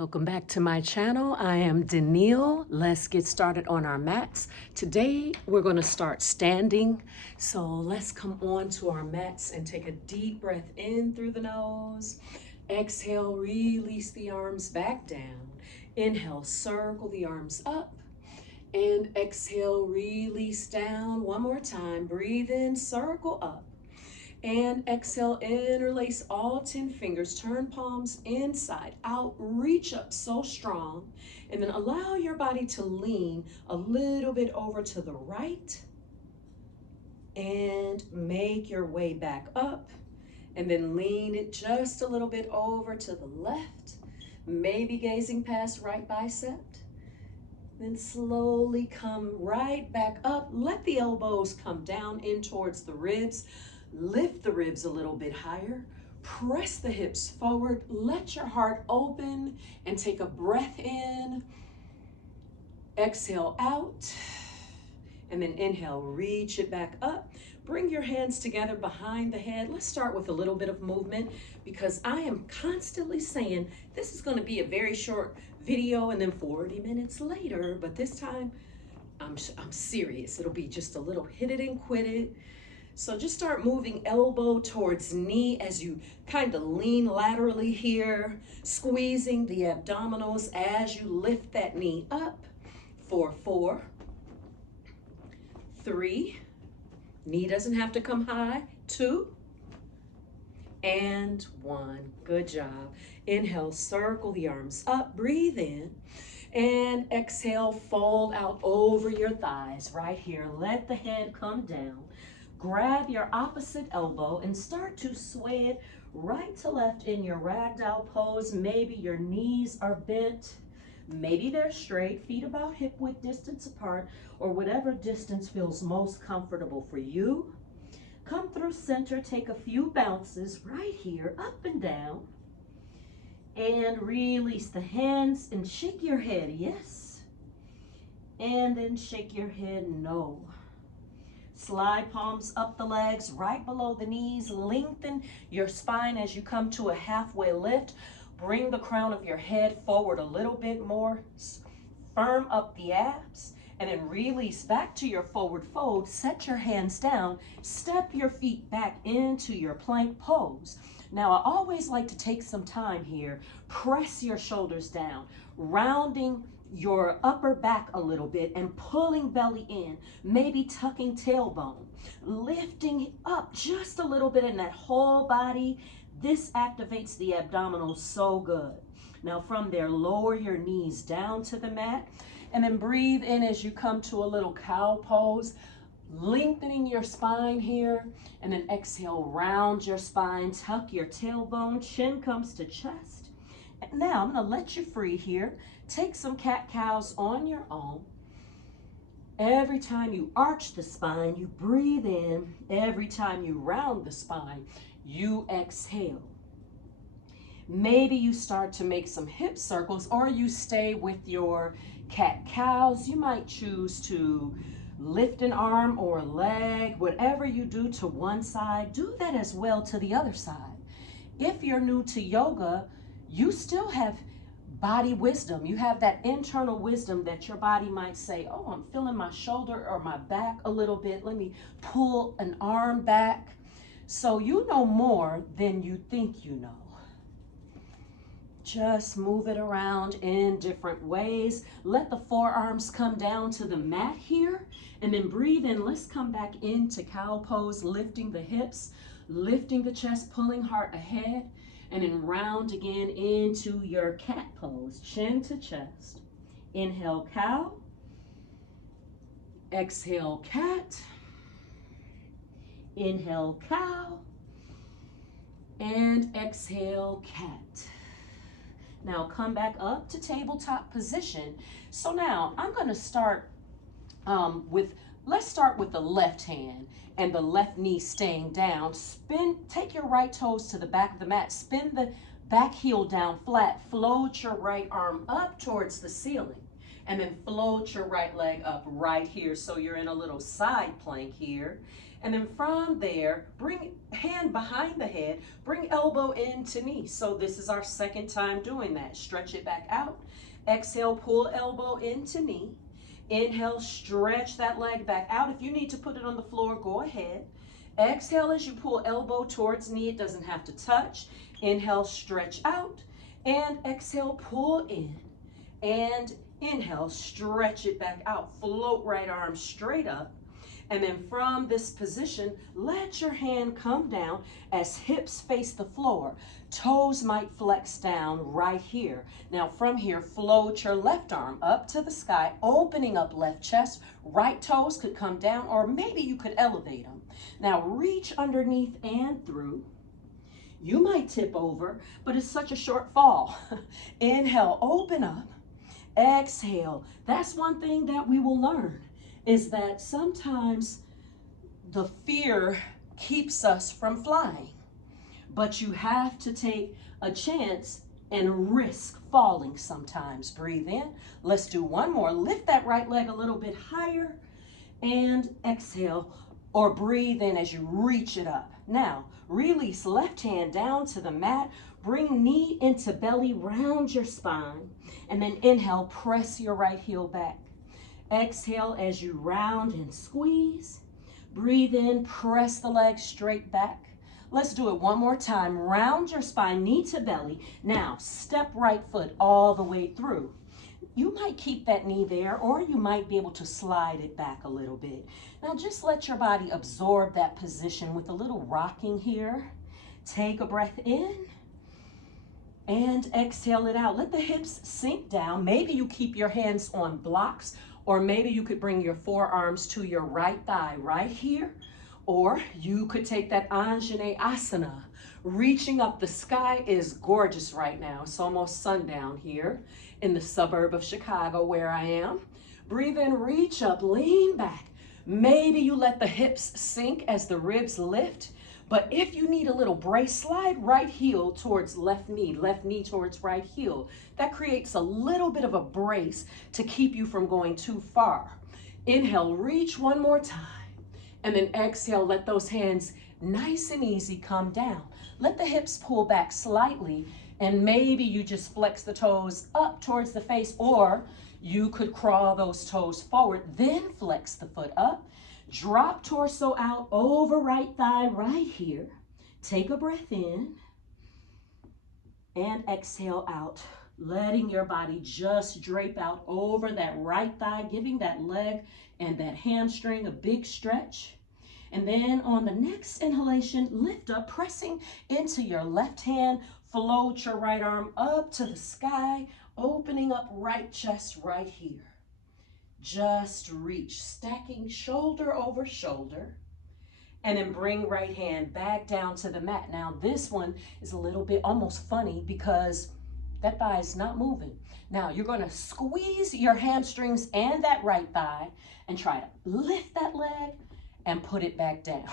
Welcome back to my channel. I am Danielle. Let's get started on our mats. Today we're going to start standing. So let's come on to our mats and take a deep breath in through the nose. Exhale, release the arms back down. Inhale, circle the arms up. And exhale, release down. One more time. Breathe in, circle up. And exhale, interlace all 10 fingers, turn palms inside out, reach up so strong, and then allow your body to lean a little bit over to the right and make your way back up, and then lean it just a little bit over to the left, maybe gazing past right bicep. Then slowly come right back up. Let the elbows come down in towards the ribs. Lift the ribs a little bit higher. Press the hips forward. Let your heart open and take a breath in. Exhale out. And then inhale, reach it back up. Bring your hands together behind the head. Let's start with a little bit of movement because I am constantly saying this is going to be a very short video and then 40 minutes later, but this time I'm serious. It'll be just a little hit it and quit it. So just start moving elbow towards knee as you kind of lean laterally here, squeezing the abdominals as you lift that knee up. 4, 4, 3, knee doesn't have to come high. 2, and 1. Good job. Inhale, circle the arms up, breathe in. And exhale, fold out over your thighs right here. Let the head come down. Grab your opposite elbow and start to sway it right to left in your ragdoll pose. Maybe your knees are bent. Maybe they're straight, feet about hip width distance apart, or whatever distance feels most comfortable for you. Come through center, take a few bounces right here, up and down. And release the hands and shake your head, yes. And then shake your head, no. Slide palms up the legs, right below the knees. Lengthen your spine as you come to a halfway lift. Bring the crown of your head forward a little bit more. Firm up the abs. And then release back to your forward fold. Set your hands down. Step your feet back into your plank pose. Now, I always like to take some time here. Press your shoulders down, rounding your upper back a little bit and pulling belly in, maybe tucking tailbone, lifting up just a little bit in that whole body. This activates the abdominals so good. Now from there, lower your knees down to the mat and then breathe in as you come to a little cow pose, lengthening your spine here, and then exhale, round your spine, tuck your tailbone, chin comes to chest. Now I'm going to let you free here. Take some cat-cows on your own. Every time you arch the spine, you breathe in. Every time you round the spine, you exhale. Maybe you start to make some hip circles or you stay with your cat-cows. You might choose to lift an arm or a leg. Whatever you do to one side, do that as well to the other side. If you're new to yoga, you still have body wisdom. You have that internal wisdom that your body might say, oh, I'm feeling my shoulder or my back a little bit. Let me pull an arm back. So you know more than you think you know. Just move it around in different ways. Let the forearms come down to the mat here and then breathe in. Let's come back into cow pose, lifting the hips, lifting the chest, pulling heart ahead. And then round again into your cat pose, chin to chest. Inhale, cow. Exhale, cat. Inhale, cow. And exhale, cat. Now come back up to tabletop position. So now I'm going to start let's start with the left hand and the left knee staying down. Take your right toes to the back of the mat. Spin the back heel down flat. Float your right arm up towards the ceiling. And then float your right leg up right here. So you're in a little side plank here. And then from there, bring hand behind the head, bring elbow into knee. So this is our second time doing that. Stretch it back out. Exhale, pull elbow into knee. Inhale, stretch that leg back out. If you need to put it on the floor, go ahead. Exhale as you pull elbow towards knee. It doesn't have to touch. Inhale, stretch out. And exhale, pull in. And inhale, stretch it back out. Float right arm straight up. And then from this position, let your hand come down as hips face the floor. Toes might flex down right here. Now from here, float your left arm up to the sky, opening up left chest. Right toes could come down, or maybe you could elevate them. Now reach underneath and through. You might tip over, but it's such a short fall. Inhale, open up. Exhale. That's one thing that we will learn, is that sometimes the fear keeps us from flying, but you have to take a chance and risk falling sometimes. Breathe in. Let's do one more. Lift that right leg a little bit higher and exhale, or breathe in as you reach it up. Now, release left hand down to the mat. Bring knee into belly, round your spine, and then inhale, press your right heel back. Exhale as you round and squeeze. Breathe in, press the leg straight back. Let's do it one more time. Round your spine, knee to belly. Now, step right foot all the way through. You might keep that knee there, or you might be able to slide it back a little bit. Now, just let your body absorb that position with a little rocking here. Take a breath in. And exhale it out. Let the hips sink down. Maybe you keep your hands on blocks, or maybe you could bring your forearms to your right thigh right here. Or you could take that Anjane Asana. Reaching up, the sky is gorgeous right now. It's almost sundown here in the suburb of Chicago where I am. Breathe in, reach up, lean back. Maybe you let the hips sink as the ribs lift. But if you need a little brace, slide right heel towards left knee towards right heel. That creates a little bit of a brace to keep you from going too far. Inhale, reach one more time. And then exhale, let those hands nice and easy come down. Let the hips pull back slightly, and maybe you just flex the toes up towards the face, or you could crawl those toes forward, then flex the foot up. Drop torso out over right thigh right here. Take a breath in and exhale out, letting your body just drape out over that right thigh, giving that leg and that hamstring a big stretch. And then on the next inhalation, lift up, pressing into your left hand. Float your right arm up to the sky, opening up right chest right here. Just reach, stacking shoulder over shoulder, and then bring right hand back down to the mat. Now this one is a little bit almost funny because that thigh is not moving. Now you're going to squeeze your hamstrings and that right thigh and try to lift that leg and put it back down.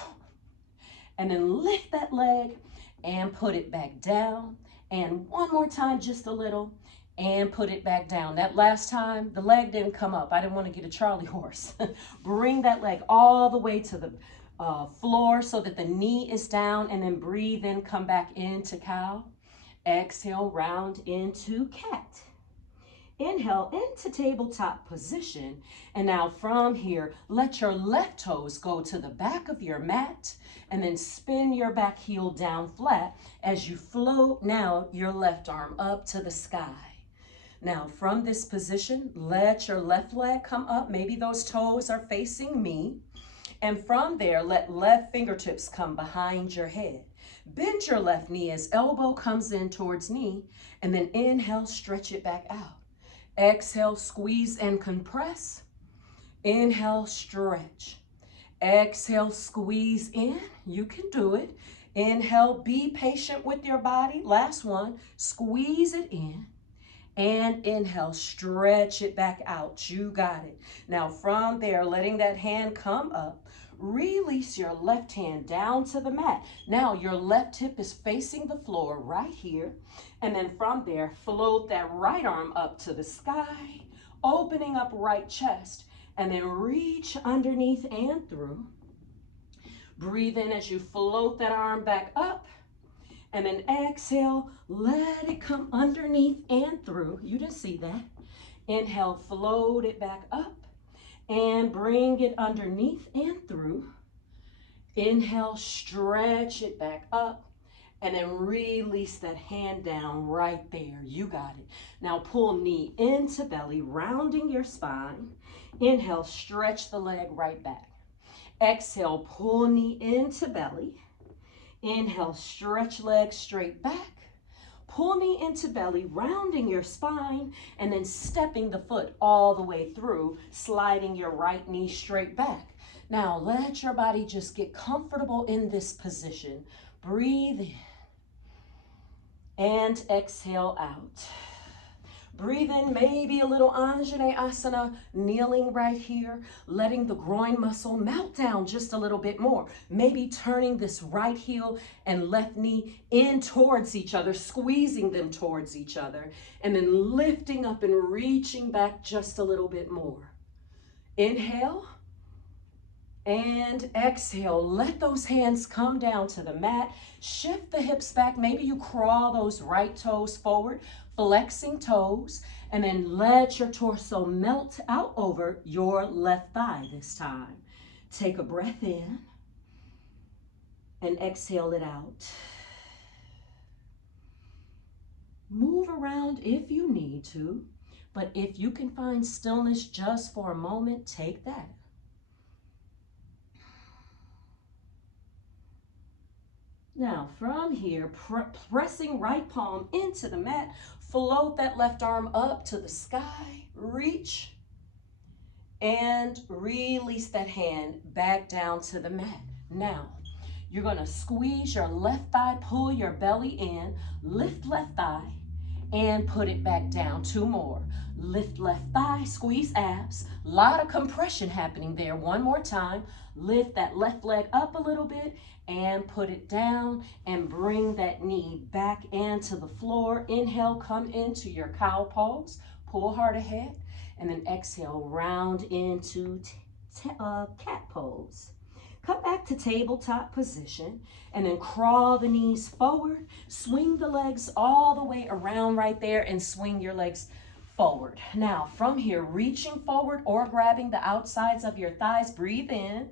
And then lift that leg and put it back down. And one more time, just a little, and put it back down. That last time, the leg didn't come up. I didn't want to get a Charlie horse. Bring that leg all the way to the floor so that the knee is down, and then breathe in, come back into cow. Exhale, round into cat. Inhale into tabletop position. And now from here, let your left toes go to the back of your mat, and then spin your back heel down flat as you float now your left arm up to the sky. Now from this position, let your left leg come up. Maybe those toes are facing me. And from there, let left fingertips come behind your head. Bend your left knee as elbow comes in towards knee, and then inhale, stretch it back out. Exhale, squeeze and compress. Inhale, stretch. Exhale, squeeze in. You can do it. Inhale, be patient with your body. Last one, squeeze it in. And inhale, stretch it back out. You got it. Now from there, letting that hand come up, release your left hand down to the mat. Now your left hip is facing the floor right here. And then from there, float that right arm up to the sky, opening up right chest, and then reach underneath and through. Breathe in as you float that arm back up. And then exhale, let it come underneath and through. You didn't see that. Inhale, float it back up and bring it underneath and through. Inhale, stretch it back up and then release that hand down right there. You got it. Now pull knee into belly, rounding your spine. Inhale, stretch the leg right back. Exhale, pull knee into belly. Inhale, stretch leg straight back. Pull knee into belly, rounding your spine, and then stepping the foot all the way through, sliding your right knee straight back. Now, let your body just get comfortable in this position. Breathe in and exhale out. Breathe in, maybe a little Anjaneyasana, kneeling right here, letting the groin muscle melt down just a little bit more. Maybe turning this right heel and left knee in towards each other, squeezing them towards each other, and then lifting up and reaching back just a little bit more. Inhale and exhale. Let those hands come down to the mat. Shift the hips back. Maybe you crawl those right toes forward, flexing toes, and then let your torso melt out over your left thigh this time. Take a breath in and exhale it out. Move around if you need to, but if you can find stillness just for a moment, take that. Now from here, pressing right palm into the mat, float that left arm up to the sky, reach, and release that hand back down to the mat. Now, you're gonna squeeze your left thigh, pull your belly in, lift left thigh, and put it back down. 2 more. Lift left thigh, squeeze abs. A lot of compression happening there. 1 more time. Lift that left leg up a little bit and put it down and bring that knee back into the floor. Inhale, come into your cow pose. Pull hard ahead and then exhale, round into cat pose. Come back to tabletop position and then crawl the knees forward. Swing the legs all the way around right there and swing your legs forward. Now from here, reaching forward or grabbing the outsides of your thighs, breathe in.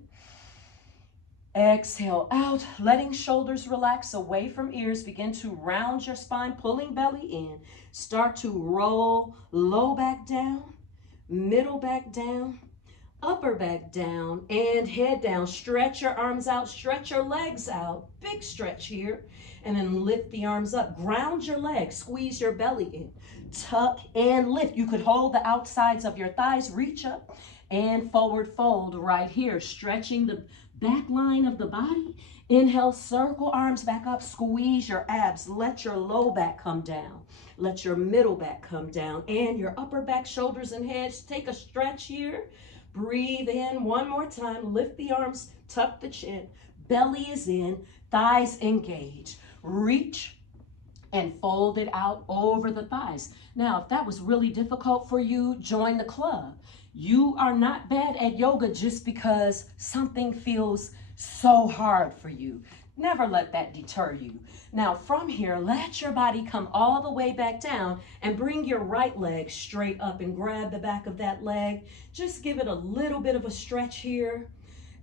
Exhale out, letting shoulders relax away from ears. Begin to round your spine, pulling belly in. Start to roll low back down, middle back down, upper back down, and head down. Stretch your arms out, stretch your legs out. Big stretch here. And then lift the arms up. Ground your legs, squeeze your belly in. Tuck and lift. You could hold the outsides of your thighs, reach up and forward fold right here. Stretching the back line of the body. Inhale, circle arms back up, squeeze your abs. Let your low back come down. Let your middle back come down and your upper back, shoulders and heads. Take a stretch here. Breathe in 1 more time. Lift the arms, tuck the chin. Belly is in, thighs engage. Reach and fold it out over the thighs. Now, if that was really difficult for you, join the club. You are not bad at yoga just because something feels so hard for you. Never let that deter you. Now from here, let your body come all the way back down and bring your right leg straight up and grab the back of that leg. Just give it a little bit of a stretch here.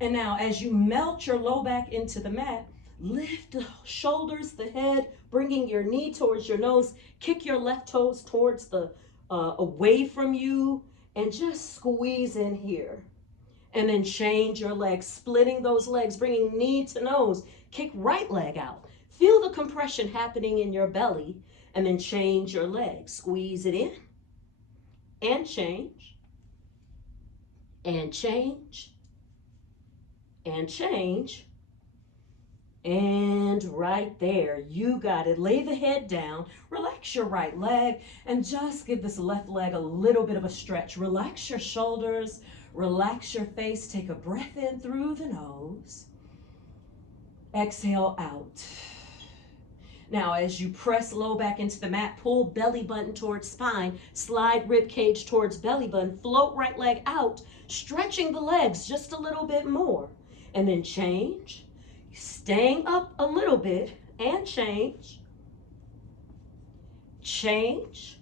And now as you melt your low back into the mat, lift the shoulders, the head, bringing your knee towards your nose. Kick your left toes towards the away from you. And just squeeze in here. And then change your legs, splitting those legs, bringing knee to nose. Kick right leg out. Feel the compression happening in your belly. And then change your legs. Squeeze it in. And change. And change. And change. And right there, you got it. Lay the head down, relax your right leg, and just give this left leg a little bit of a stretch. Relax your shoulders, relax your face. Take a breath in through the nose. Exhale out. Now, as you press low back into the mat, pull belly button towards spine, slide rib cage towards belly button, float right leg out, stretching the legs just a little bit more, and then change. Staying up a little bit and change. Change.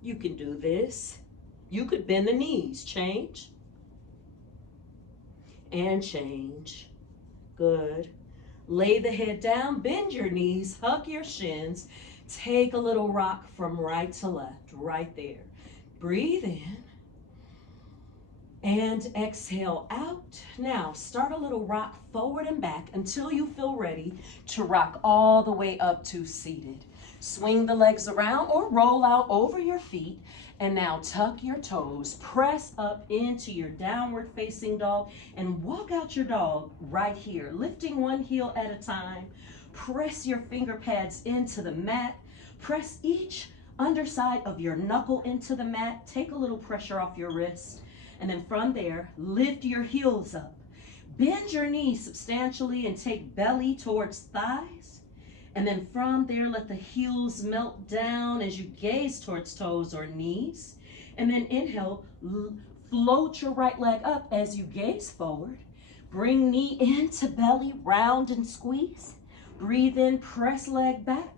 You can do this. You could bend the knees. Change. And change. Good. Lay the head down, bend your knees, hug your shins. Take a little rock from right to left, right there. Breathe in and exhale out. Now start a little rock forward and back until you feel ready to rock all the way up to seated. Swing the legs around or roll out over your feet. And now tuck your toes, press up into your downward facing dog and walk out your dog right here, lifting one heel at a time. Press your finger pads into the mat. Press each underside of your knuckle into the mat. Take a little pressure off your wrist. And then from there, lift your heels up. Bend your knees substantially and take belly towards thighs. And then from there, let the heels melt down as you gaze towards toes or knees. And then inhale, float your right leg up as you gaze forward. Bring knee into belly, round and squeeze. Breathe in, press leg back.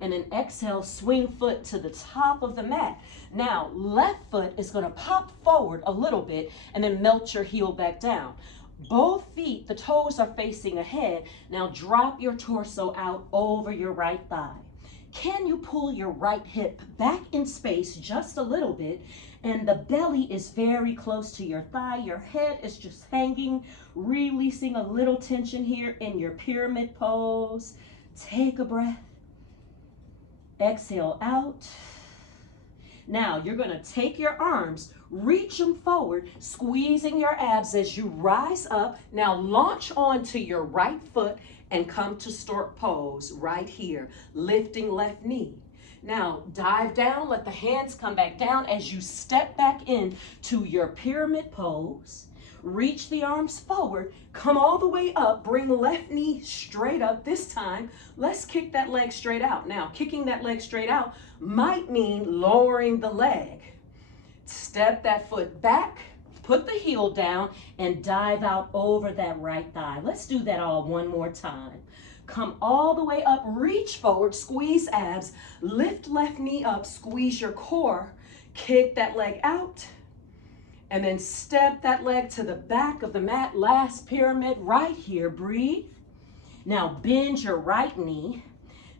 And then exhale, swing foot to the top of the mat. Now, left foot is gonna pop forward a little bit and then melt your heel back down. Both feet, the toes are facing ahead. Now drop your torso out over your right thigh. Can you pull your right hip back in space just a little bit? And the belly is very close to your thigh. Your head is just hanging, releasing a little tension here in your pyramid pose. Take a breath. Exhale out. Now you're gonna take your arms, reach them forward, squeezing your abs as you rise up. Now launch onto your right foot and come to stork pose right here, lifting left knee. Now dive down, let the hands come back down as you step back in to your pyramid pose. Reach the arms forward, come all the way up, bring left knee straight up. This time, let's kick that leg straight out. Now, kicking that leg straight out might mean lowering the leg. Step that foot back, put the heel down, and dive out over that right thigh. Let's do that all one more time. Come all the way up, reach forward, squeeze abs, lift left knee up, squeeze your core, kick that leg out. And then step that leg to the back of the mat. Last pyramid right here. Breathe. Now bend your right knee.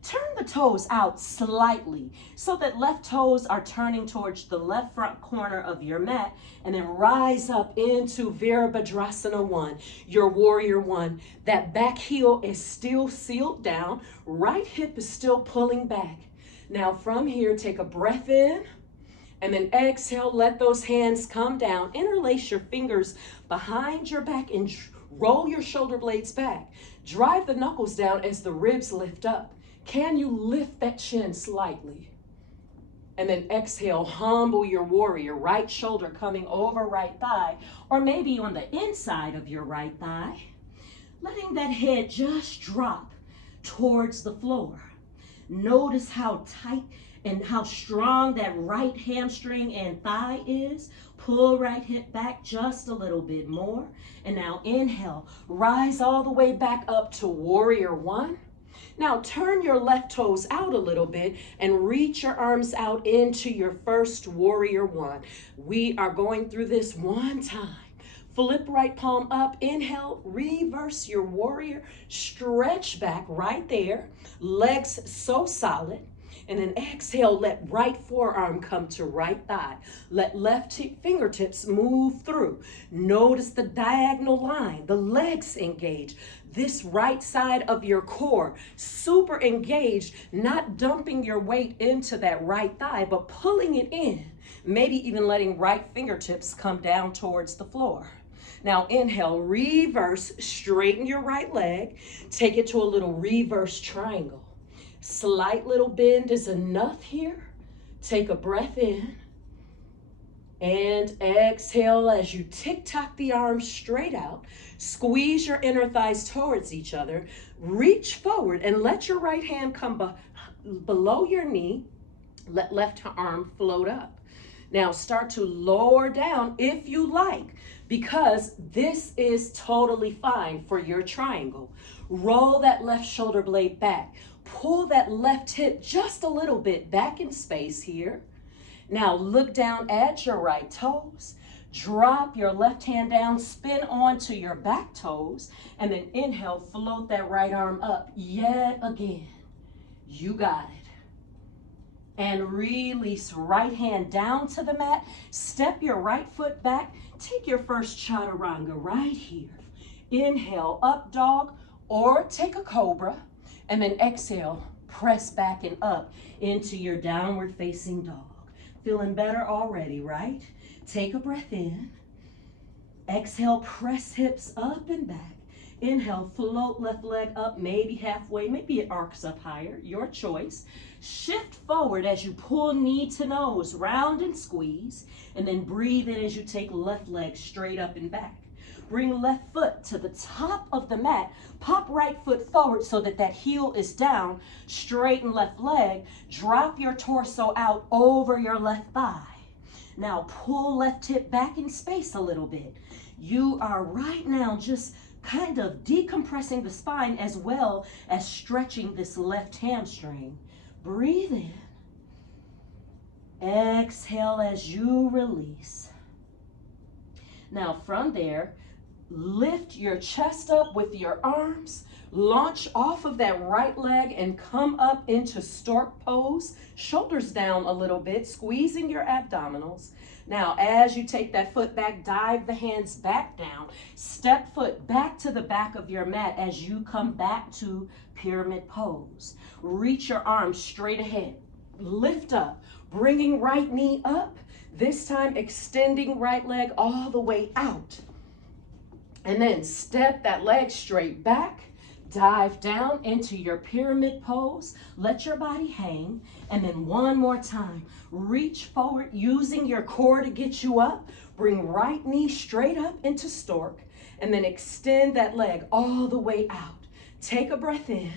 Turn the toes out slightly so that left toes are turning towards the left front corner of your mat. And then rise up into Virabhadrasana 1, your warrior 1. That back heel is still sealed down. Right hip is still pulling back. Now from here, take a breath in. And then exhale, let those hands come down. Interlace your fingers behind your back and roll your shoulder blades back. Drive the knuckles down as the ribs lift up. Can you lift that chin slightly? And then exhale, humble your warrior. Right shoulder coming over right thigh, or maybe on the inside of your right thigh. Letting that head just drop towards the floor. Notice how tight and how strong that right hamstring and thigh is. Pull right hip back just a little bit more. And now inhale, rise all the way back up to warrior 1. Now turn your left toes out a little bit and reach your arms out into your first warrior 1. We are going through this one time. Flip right palm up, inhale, reverse your warrior, stretch back right there, legs so solid. And then exhale, let right forearm come to right thigh. Let left fingertips move through. Notice the diagonal line, the legs engage. This right side of your core, super engaged, not dumping your weight into that right thigh, but pulling it in. Maybe even letting right fingertips come down towards the floor. Now inhale, reverse, straighten your right leg. Take it to a little reverse triangle. Slight little bend is enough here. Take a breath in and exhale as you tick-tock the arms straight out. Squeeze your inner thighs towards each other. Reach forward and let your right hand come below your knee. Let left arm float up. Now start to lower down if you like, because this is totally fine for your triangle. Roll that left shoulder blade back. Pull that left hip just a little bit back in space here. Now look down at your right toes. Drop your left hand down, spin onto your back toes, and then inhale, float that right arm up yet again. You got it. And release right hand down to the mat. Step your right foot back. Take your first chaturanga right here. Inhale, up dog, or take a cobra, and then exhale, press back and up into your downward facing dog. Feeling better already, right? Take a breath in. Exhale, press hips up and back. Inhale, float left leg up, maybe halfway, maybe it arcs up higher, your choice. Shift forward as you pull knee to nose, round and squeeze, and then breathe in as you take left leg straight up and back. Bring left foot to the top of the mat. Pop right foot forward so that that heel is down. Straighten left leg. Drop your torso out over your left thigh. Now pull left hip back in space a little bit. You are right now just kind of decompressing the spine as well as stretching this left hamstring. Breathe in. Exhale as you release. Now from there, lift your chest up with your arms, launch off of that right leg and come up into stork pose, shoulders down a little bit, squeezing your abdominals. Now, as you take that foot back, dive the hands back down, step foot back to the back of your mat as you come back to pyramid pose. Reach your arms straight ahead, lift up, bringing right knee up, this time extending right leg all the way out. And then step that leg straight back, dive down into your pyramid pose, let your body hang, and then one more time, reach forward using your core to get you up, bring right knee straight up into stork, and then extend that leg all the way out. Take a breath in,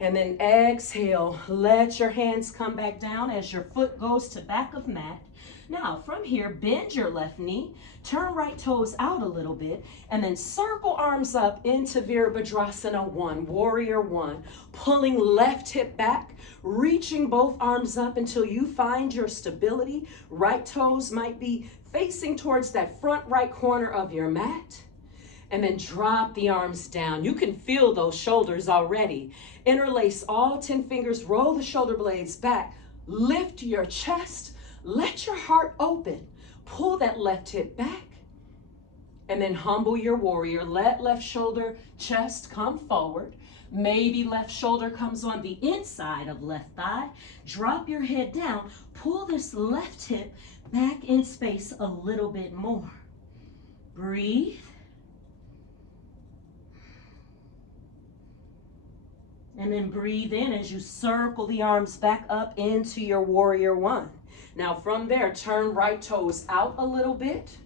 and then exhale, let your hands come back down as your foot goes to back of mat. Now, from here, bend your left knee, turn right toes out a little bit, and then circle arms up into Virabhadrasana 1, Warrior 1, pulling left hip back, reaching both arms up until you find your stability. Right toes might be facing towards that front right corner of your mat. And then drop the arms down. You can feel those shoulders already. Interlace all 10 fingers, roll the shoulder blades back, lift your chest, let your heart open. Pull that left hip back, and then humble your warrior. Let left shoulder, chest come forward. Maybe left shoulder comes on the inside of left thigh. Drop your head down. Pull this left hip back in space a little bit more. Breathe. And then breathe in as you circle the arms back up into your Warrior 1. Now from there, turn right toes out a little bit,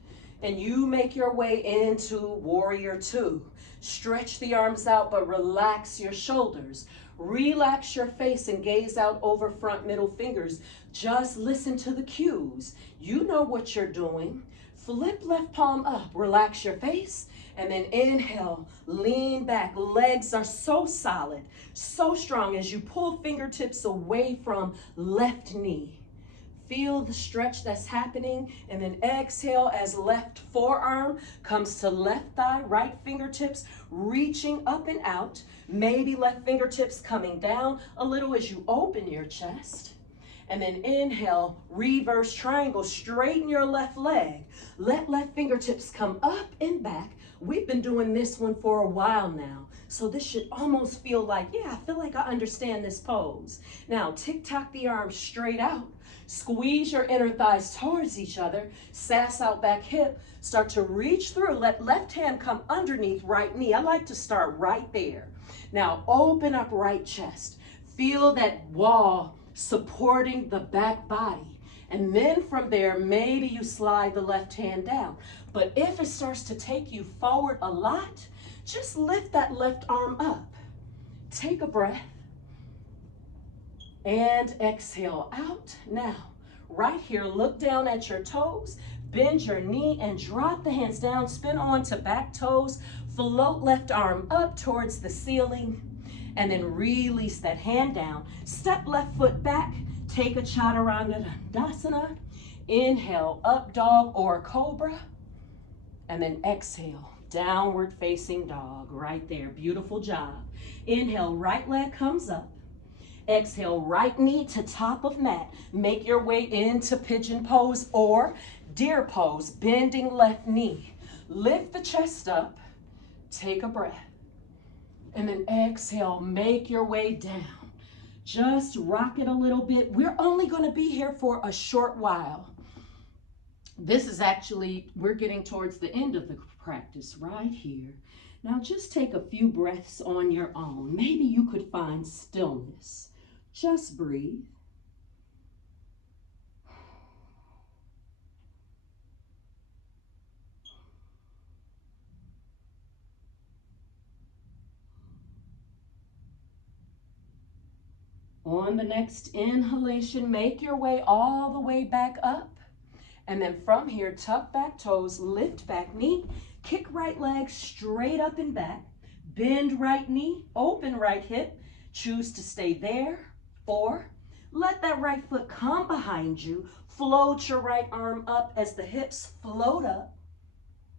and you make your way into Warrior 2. Stretch the arms out, but relax your shoulders. Relax your face and gaze out over front middle fingers. Just listen to the cues. You know what you're doing. Flip left palm up, relax your face, and then inhale, lean back. Legs are so solid, so strong as you pull fingertips away from left knee. Feel the stretch that's happening, and then exhale as left forearm comes to left thigh, right fingertips reaching up and out. Maybe left fingertips coming down a little as you open your chest. And then inhale, reverse triangle, straighten your left leg. Let left fingertips come up and back. We've been doing this one for a while now, so this should almost feel like, yeah, I feel like I understand this pose. Now, tick-tock the arms straight out. Squeeze your inner thighs towards each other. Sass out back hip. Start to reach through. Let left hand come underneath right knee. I like to start right there. Now, open up right chest. Feel that wall supporting the back body. And then from there, maybe you slide the left hand down. But if it starts to take you forward a lot, just lift that left arm up. Take a breath. And exhale out. Now, Right here, look down at your toes, bend your knee and drop the hands down, spin on to back toes, float left arm up towards the ceiling, and then release that hand down. Step left foot back, take a Chaturanga Dandasana. Inhale, up dog or cobra, and then exhale, downward facing dog, right there. Beautiful job. Inhale, right leg comes up. Exhale, right knee to top of mat. Make your way into pigeon pose or deer pose, bending left knee. Lift the chest up, take a breath. And then exhale, make your way down. Just rock it a little bit. We're only going to be here for a short while. This is actually, we're getting towards the end of the practice right here. Now just take a few breaths on your own. Maybe you could find stillness. Just breathe. On the next inhalation, make your way all the way back up. And then from here, tuck back toes, lift back knee, kick right leg straight up and back, bend right knee, open right hip, choose to stay there, or let that right foot come behind you, float your right arm up as the hips float up,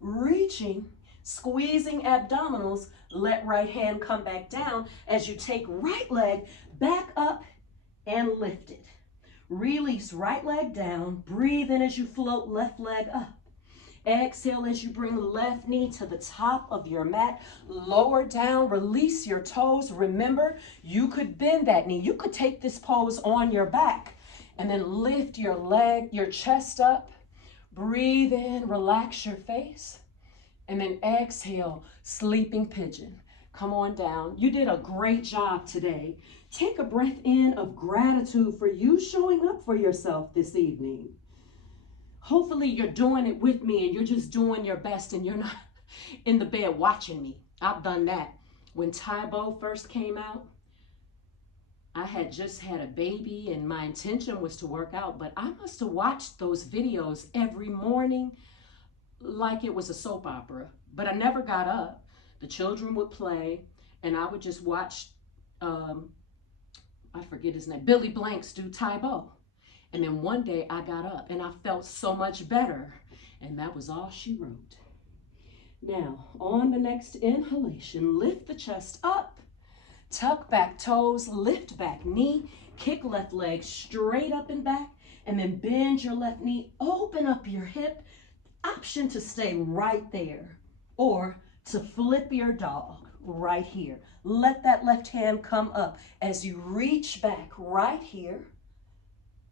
reaching, squeezing abdominals, let right hand come back down as you take right leg back up and lift it. Release right leg down, breathe in as you float left leg up. Exhale as you bring left knee to the top of your mat, lower down, release your toes. Remember, you could bend that knee. You could take this pose on your back and then lift your leg, your chest up. Breathe in, relax your face, and then exhale, sleeping pigeon. Come on down. You did a great job today. Take a breath in of gratitude for you showing up for yourself this evening. Hopefully you're doing it with me and you're just doing your best and you're not in the bed watching me. I've done that. When Tae Bo first came out, I had just had a baby and my intention was to work out, but I must have watched those videos every morning like it was a soap opera. But I never got up. The children would play and I would just watch, I forget his name, Billy Blanks do Tae Bo. And then one day I got up and I felt so much better. And that was all she wrote. Now, on the next inhalation, lift the chest up, tuck back toes, lift back knee, kick left leg straight up and back, and then bend your left knee, open up your hip. Option to stay right there or to flip your dog right here. Let that left hand come up as you reach back right here.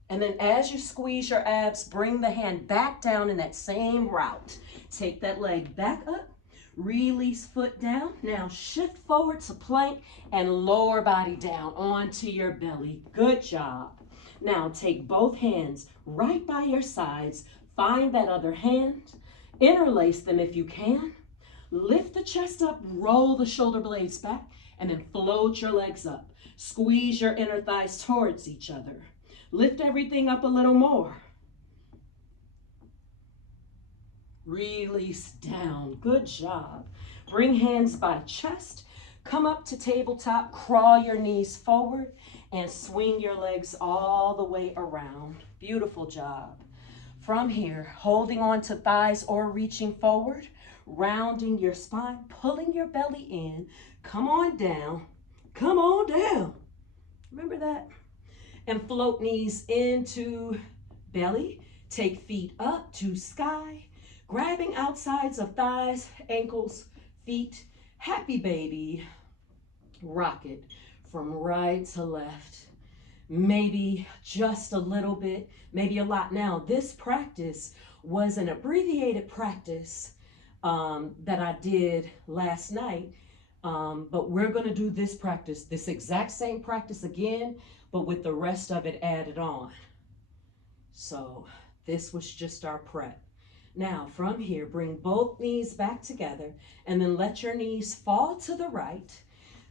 And then as you squeeze your abs, bring the hand back down in that same route. Take that leg back up, release foot down. Now shift forward to plank and lower body down onto your belly. Good job. Now take both hands right by your sides. Find that other hand, interlace them if you can. Lift the chest up, roll the shoulder blades back, and then float your legs up. Squeeze your inner thighs towards each other. Lift everything up a little more. Release down. Good job. Bring hands by chest. Come up to tabletop. Crawl your knees forward and swing your legs all the way around. Beautiful job. From here, holding on to thighs or reaching forward, rounding your spine, pulling your belly in. Come on down. Come on down. Remember that? And float knees into belly. Take feet up to sky. Grabbing outsides of thighs, ankles, feet. Happy baby. Rock it from right to left. Maybe just a little bit, maybe a lot. Now, this practice was an abbreviated practice that I did last night, but we're going to do this practice, this exact same practice again, but with the rest of it added on. So this was just our prep. Now, from here, bring both knees back together and then let your knees fall to the right.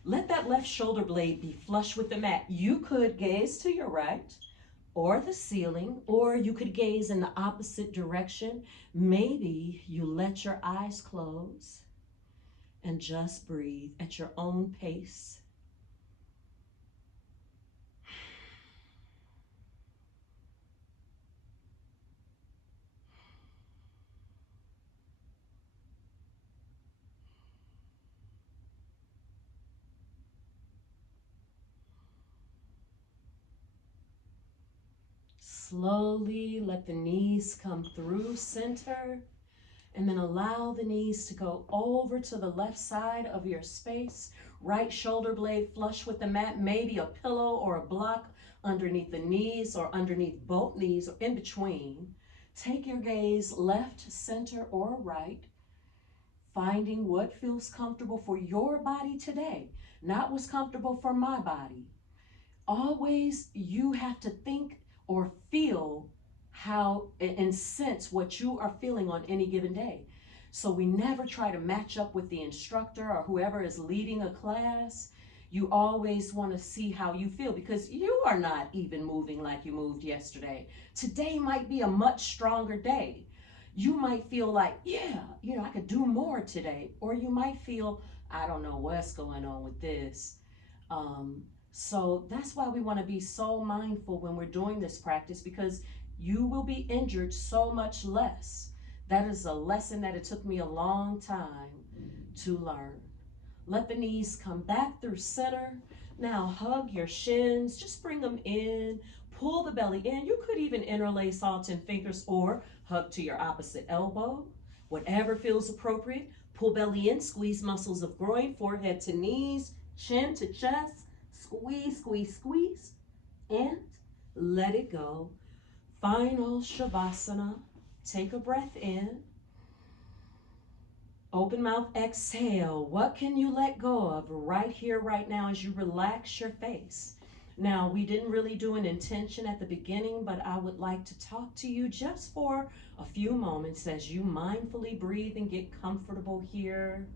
Let that left shoulder blade be flush with the mat. You could gaze to your right or the ceiling, or you could gaze in the opposite direction. Maybe you let your eyes close and just breathe at your own pace. Slowly let the knees come through center, and then allow the knees to go over to the left side of your space. Right shoulder blade flush with the mat, maybe a pillow or a block underneath the knees or underneath both knees or in between. Take your gaze left, center, or right, finding what feels comfortable for your body today, not what's comfortable for my body. Always you have to think or feel how and sense what you are feeling on any given day. So we never try to match up with the instructor or whoever is leading a class. You always want to see how you feel, because you are not even moving like you moved yesterday. Today might be a much stronger day. You might feel like, yeah, I could do more today. Or you might feel, I don't know what's going on with this. So that's why we want to be so mindful when we're doing this practice, because you will be injured so much less. That is a lesson that it took me a long time to learn. Let the knees come back through center. Now hug your shins, just bring them in, pull the belly in. You could even interlace all 10 fingers or hug to your opposite elbow, whatever feels appropriate. Pull belly in, squeeze muscles of groin, forehead to knees, chin to chest. Squeeze, squeeze, squeeze, and let it go. Final Shavasana. Take a breath in. Open mouth, exhale. What can you let go of right here, right now, as you relax your face? Now, we didn't really do an intention at the beginning, but I would like to talk to you just for a few moments as you mindfully breathe and get comfortable here.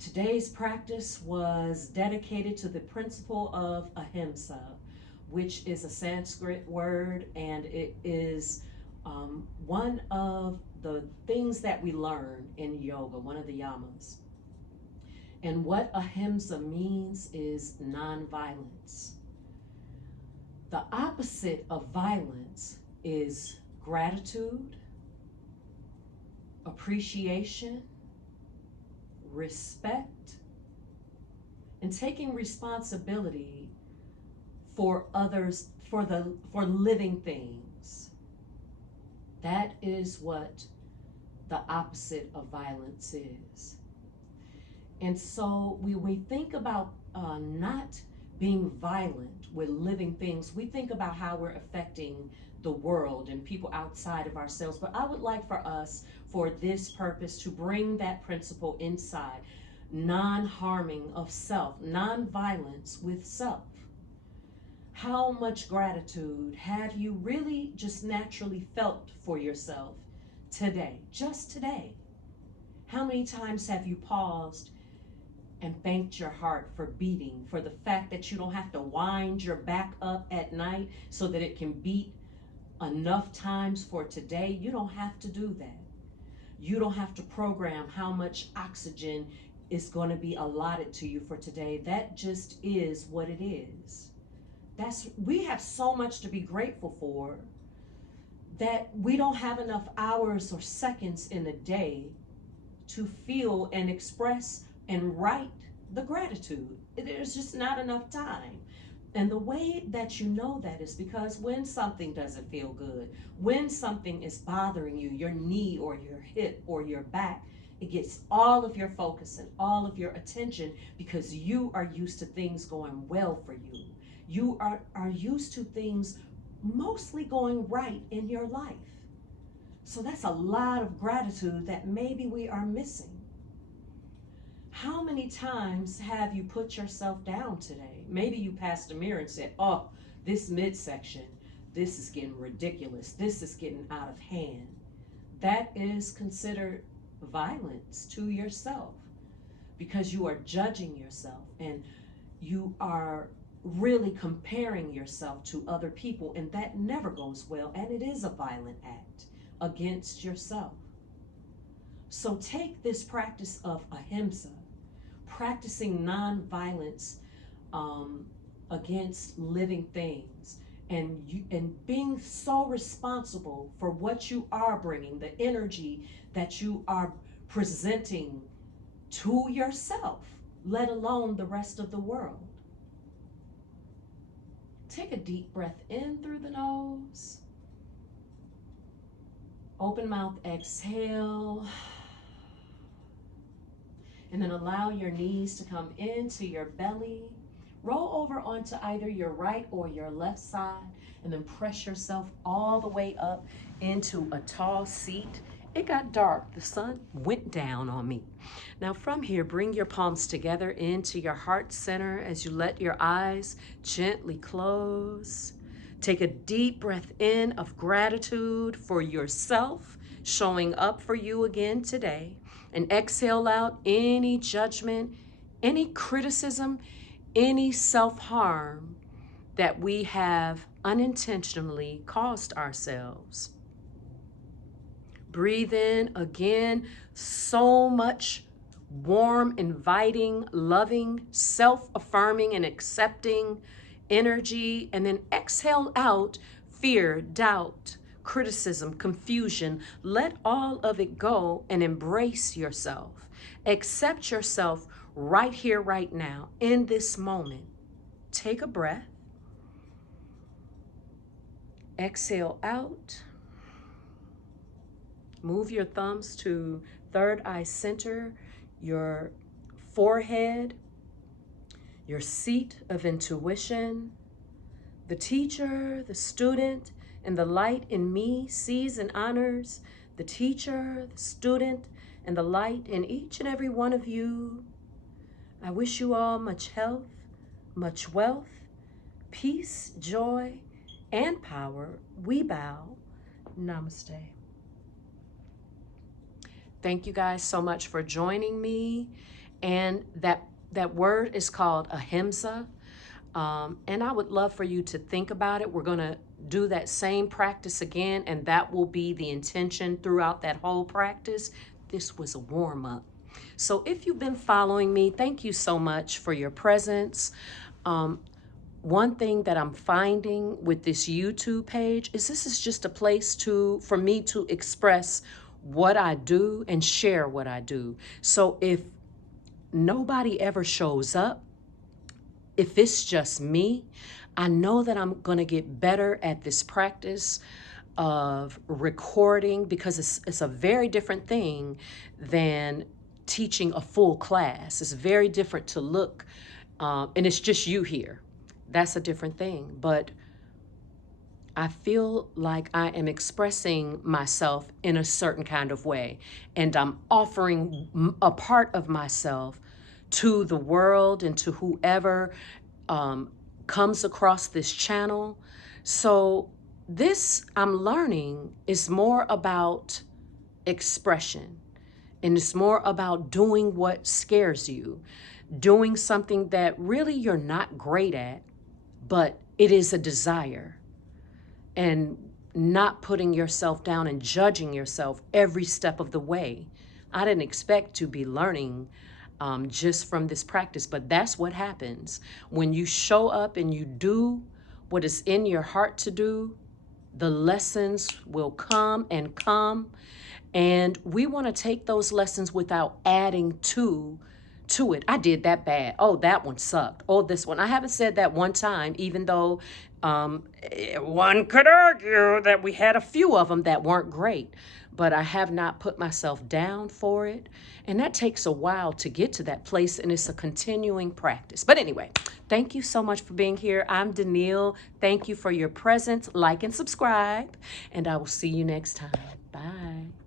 Today's practice was dedicated to the principle of ahimsa, which is a Sanskrit word, and it is one of the things that we learn in yoga, one of the yamas. And what ahimsa means is nonviolence. The opposite of violence is gratitude, appreciation, respect, and taking responsibility for others, for living things. That is what the opposite of violence is. And so when we think about not being violent with living things, we think about how we're affecting the world and people outside of ourselves. But I would like for us, for this purpose, to bring that principle inside. Non-harming of self, non-violence with self. How much gratitude have you really just naturally felt for yourself today, just today? How many times have you paused and thanked your heart for beating, for the fact that you don't have to wind your back up at night so that it can beat enough times for today? You don't have to do that. You don't have to program how much oxygen is going to be allotted to you for today. That just is what it is. We have so much to be grateful for that we don't have enough hours or seconds in a day to feel and express and write the gratitude. There's just not enough time. And the way that you know that is because when something doesn't feel good, when something is bothering you, your knee or your hip or your back, it gets all of your focus and all of your attention because you are used to things going well for you. You are used to things mostly going right in your life. So that's a lot of gratitude that maybe we are missing. How many times have you put yourself down today? Maybe you passed a mirror and said, oh, this midsection, this is getting ridiculous. This is getting out of hand. That is considered violence to yourself because you are judging yourself and you are really comparing yourself to other people, and that never goes well, and it is a violent act against yourself. So take this practice of ahimsa, practicing nonviolence against living things, and being so responsible for what you are bringing, the energy that you are presenting to yourself, let alone the rest of the world. Take a deep breath in through the nose. Open mouth, exhale. And then allow your knees to come into your belly. Roll over onto either your right or your left side, and then press yourself all the way up into a tall seat. It got dark. The sun went down on me. Now from here, bring your palms together into your heart center as you let your eyes gently close. Take a deep breath in of gratitude for yourself showing up for you again today. And exhale out any judgment, any criticism, any self-harm that we have unintentionally caused ourselves. Breathe in again, so much warm, inviting, loving, self-affirming and accepting energy. And then exhale out fear, doubt, criticism, confusion. Let all of it go and embrace yourself. Accept yourself right here, right now, in this moment. Take a breath. Exhale out. Move your thumbs to third eye center, your forehead, your seat of intuition. The teacher, the student, and the light in me sees and honors the teacher, the student, and the light in each and every one of you. I wish you all much health, much wealth, peace, joy, and power. We bow. Namaste. Thank you guys so much for joining me. And that word is called ahimsa. And I would love for you to think about it. We're going to do that same practice again, and that will be the intention throughout that whole practice. This was a warm-up. So if you've been following me, thank you so much for your presence. One thing that I'm finding with this YouTube page is this is just a place for me to express what I do and share what I do. So if nobody ever shows up, if it's just me, I know that I'm going to get better at this practice of recording, because it's a very different thing than teaching a full class. It's very different to look, and it's just you here. That's a different thing. But I feel like I am expressing myself in a certain kind of way, and I'm offering a part of myself to the world and to whoever comes across this channel. So this, I'm learning, is more about expression, and it's more about doing what scares you, doing something that really you're not great at, but it is a desire, and not putting yourself down and judging yourself every step of the way. I didn't expect to be learning just from this practice, but that's what happens. When you show up and you do what is in your heart to do, the lessons will come and come. And we want to take those lessons without adding to it. I did that bad. Oh, that one sucked. Oh, this one. I haven't said that one time, even though one could argue that we had a few of them that weren't great. But I have not put myself down for it. And that takes a while to get to that place, and it's a continuing practice. But anyway, thank you so much for being here. I'm Danielle. Thank you for your presence. Like and subscribe, and I will see you next time. Bye.